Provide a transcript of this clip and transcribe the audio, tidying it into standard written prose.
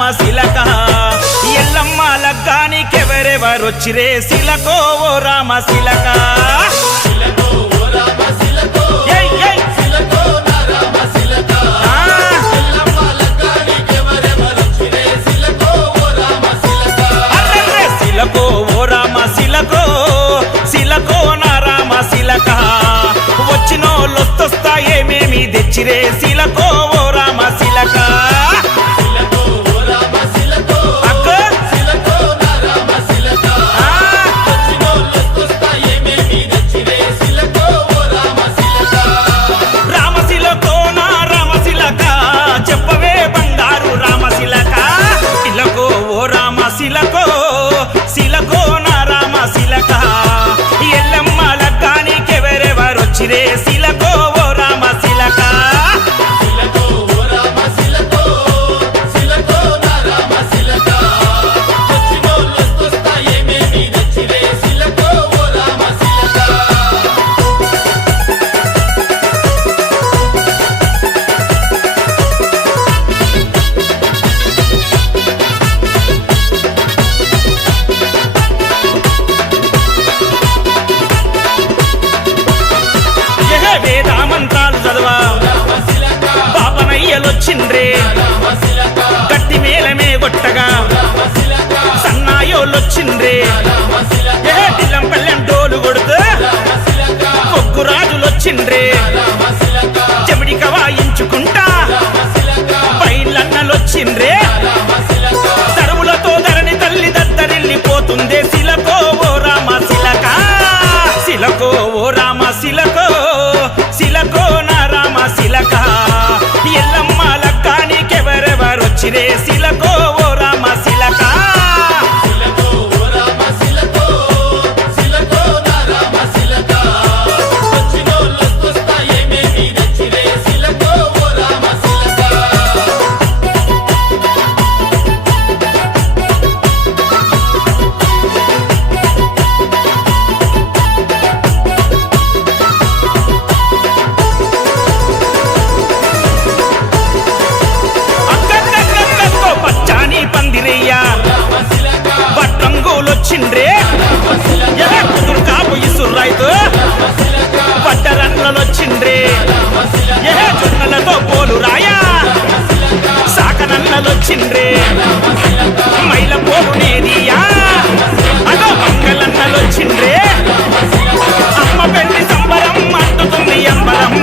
రామ శిలక ఎల్లమ్మ లగ్గానికెవరెవరొచ్చిరే శిలకో ఓ రామ శిలక శిలకో ఓ రామ శిలకో శిలకో నా రామ శిలక వచ్చినోళ్ళొస్తొస్తా ఏమేమి తెచ్చిరే శిలకో ఓ రామ శిలక చెప్పవే బంగారు రామ శిలక శిలకో ఓ రామ శిలకో శిలకో నా రామ శిలక ఎల్లమ్మ లగ్గానికెవరెవరొచ్చిరే శిలకో ఓ రామ శిలక వేదామంతాలు చదవా బాపనయ్యలొచ్చిండ్రే గట్టి మేలమే కొట్టగా సన్నాయోళ్ళొచ్చిండ్రే టిల్లం పల్లెం డోలు కొడుతూ కొగ్గు రాజులొచ్చిండ్రే చెమిడిక వాయించుకుంటా పైళ్ళన్నలొచ్చిండ్రే తరువులతో ధరణి తల్లి దద్దరిల్లిపోతుందే శిలకో ఓ రామ శిలక శిలకో ఓ రామ శిలకో శిలకో నా రామ శిలక ఎల్లమ్మ లగ్గానికెవరెవరొచ్చిరే శిలకో ఓ రామ శిలక వచ్చిండ్రే కుదురు కాపు ఇసుర్రాయితో పడ్డరన్నలొచ్చిండ్రే జొన్నలతో పోలు రాయా సాకనన్నలొచ్చిండ్రే మైల పోలు నేదియా అదో మంగళన్నలొచ్చిండ్రే అమ్మ పెళ్లి సంబరం అంటుతుంది అంబరం